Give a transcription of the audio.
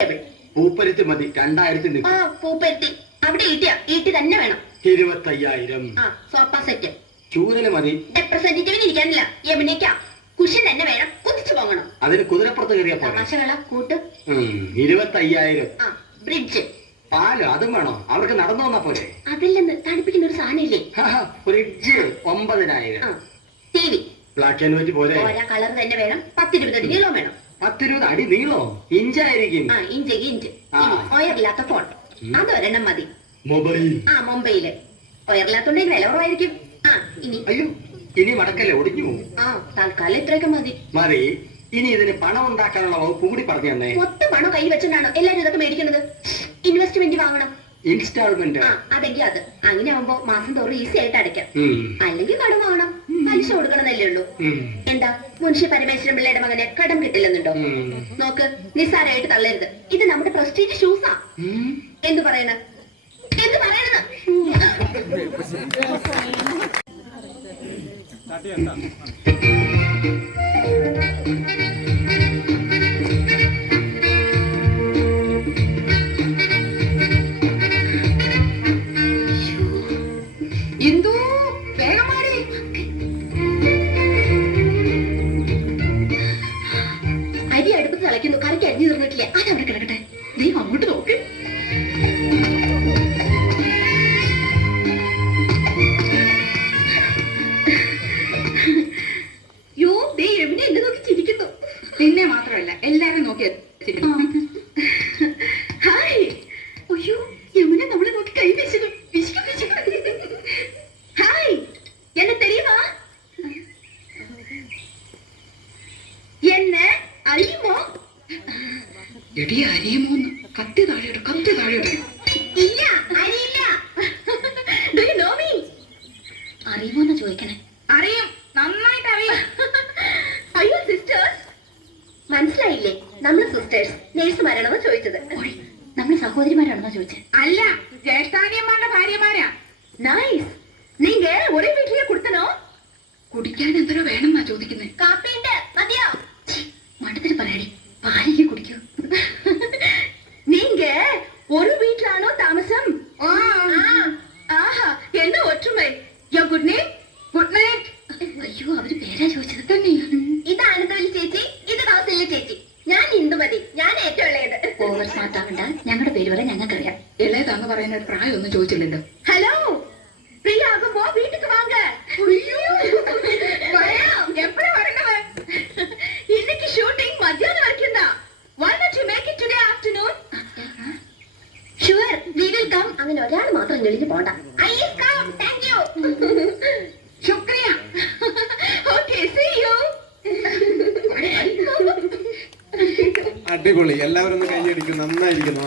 പൂപ്പരുത്തി മതി 2000 ആ പൂപ്പരുത്തി അവിടെ ഈട്ടി തന്നെ വേണം. 25,000. സോഫ സെറ്റ് ചൂരല് മതി. റെപ്രസെന്റേറ്റീവിന് ഇരിക്കാനില്ല, യമുനയ്ക്കാ. കുഷൻ തന്നെ വേണം, കുതിച്ചു പോകണം. അതിന് കുതിരപ്പുറത്ത് കയറിയാ തമാശകള കൂട്ട്. 25,000. ബ്രിഡ്ജ് പാല് അതും വേണോ? അവർക്ക് നടന്നു വന്നാ പോലെ. അതില്ലെന്ന് തണുപ്പിക്കുന്ന ഒരു സാധനം ഇല്ലേ? Fridge 9,000. T V black and white പോലെ കളർ തന്നെ വേണം. 10-20 അടി നീളം വേണം. 10-20 അടി നീളോ? ഇഞ്ചായിരിക്കും. ഇഞ്ച്. ഒയറില്ലാത്ത ഫോൺ അതൊരെണ്ണം മതി. മൊബൈൽ മുംബൈയില് ഒയറില്ലാത്തോണ്ട് വില കുറവായിരിക്കും. അയ്യോ ഇനി മടക്കല്ലേ, ഒടിഞ്ഞു പോകും. തൽക്കാലം ഇത്രയൊക്കെ മതി. മതി. ഇനി ഇതിന് പണം ഉണ്ടാക്കാനുള്ള വകുപ്പ് കൂടി പറഞ്ഞു തന്നെ. മൊത്തം പണം കൈ വെച്ചിട്ടാണോ എല്ലാരും ഇതൊക്കെ മേടിക്കുന്നത്? ഇൻവെസ്റ്റ്മെന്റ് വാങ്ങണം. ഇൻസ്റ്റാൾമെന്റ് അതെങ്കിൽ അത് അങ്ങനെ ആവുമ്പോ മാസം തോറും ഈസി ആയിട്ട് അടയ്ക്കാം. അല്ലെങ്കിൽ കടം വാങ്ങണം, പലിശ കൊടുക്കണമെന്നല്ലേ ഉള്ളൂ. എന്താ മുൻഷി പരമേശ്വരൻ പിള്ളയുടെ മകനെ കടം കിട്ടില്ലെന്നുണ്ടോ? നോക്ക്, നിസ്സാരമായിട്ട് തള്ളരുത്. ഇത് നമ്മുടെ പ്രസ്റ്റീജ് ഷൂസാ. എന്തു പറയണ എന്തോ വേഗമാടി. അരി അടുപ്പത്ത് തിളയ്ക്കുന്നു, കറിക്ക് അരിഞ്ഞു തീർന്നിട്ടില്ല. അതവിടെ കിടക്കട്ടെ, നീ അങ്ങോട്ട് നോക്ക്. എന്നെ നോക്കി ചിരിക്കുന്നു. നിന്നെ മാത്രമല്ല എല്ലാരും നോക്കി. ഹായ്. അയ്യോ യമുന നമ്മളെ നോക്കി കൈ വീശുന്നു. ഹായ്, എന്നെ തെരിയുമാ? എന്നെ അറിയുമോ? എടി അറിയുമോന്ന്? കത്തി താഴെയുടെ ഇല്ല, അറിയില്ല. Do you know me? അറിയുമോന്ന് ചോദിക്കണേ. അറിയും, നന്നായിട്ട് അറിയും. അയ്യോ സിസ്റ്റേഴ്സ്, മനസ്സിലായില്ലേ? നമ്മള് സിസ്റ്റേഴ്സ് നേഴ്സുമാരാണെന്ന് ചോദിച്ചത്. നമ്മള് സഹോദരിമാരാണെന്നോ ചോദിച്ചത്? അല്ല, ജ്യേഷ്ഠാനിയന്മാരുടെ ഭാര്യമാരാ. നൈസ്. നീങ്ക ഒരേ വീട്ടിലെ കൊടുത്തനോ? കുടിക്കാൻ എന്തോ വേണമെന്നാ ചോദിക്കുന്നത്. കാപ്പിണ്ട്, മതിയോ? മണ്ടത്തിൽ പറയാടി, പാലിക്ക് കുടിക്കൂ. നീങ്ക ഒരു വീട്ടിലാണോ താമസം? ആഹാ, എന്താ ഒற்றுമൈ? Good night. Good night. അയ്യോ, അവര് പേരാ ചോദിച്ചത് തന്നെയാണ്. ഇത് ആനന്ദവല്ലി ചേച്ചി, ഇത് കൗസല്യ ചേച്ചി. ഞാൻ ഇന്ദുമതി, ഞാൻ ഏറ്റവും ഇളയത്. ഓവർ സ്മാർട്ട് ആവണ്ട, ഞങ്ങളുടെ പേര് വരെ ഞങ്ങൾക്കറിയാം. ഇളയതാന്ന് പറയുന്ന ഒരു പ്രായമൊന്നും ചോദിച്ചില്ലല്ലോ. ഹലോ, ഫ്രീ ആകുമ്പോ വീട്ടിക്ക് വാങ്ങ. എപ്പോഴാ വരണത്? ഇന്നേക്ക് ഷൂട്ടിംഗ് മധ്യാഹ്നം വരയ്ക്കുന്ന. Why not you make it today afternoon? Sure, we will come. അങ്ങനെ ഒരാൾ മാത്രം ഞെളിഞ്ഞു പോണ്ട. I will come, thank you. ശുക്രിയ. Okay, see you. അടിപൊളി. എല്ലാവരും ഒന്ന് കൈയടിക്കും. നന്നായിരിക്കുന്നു.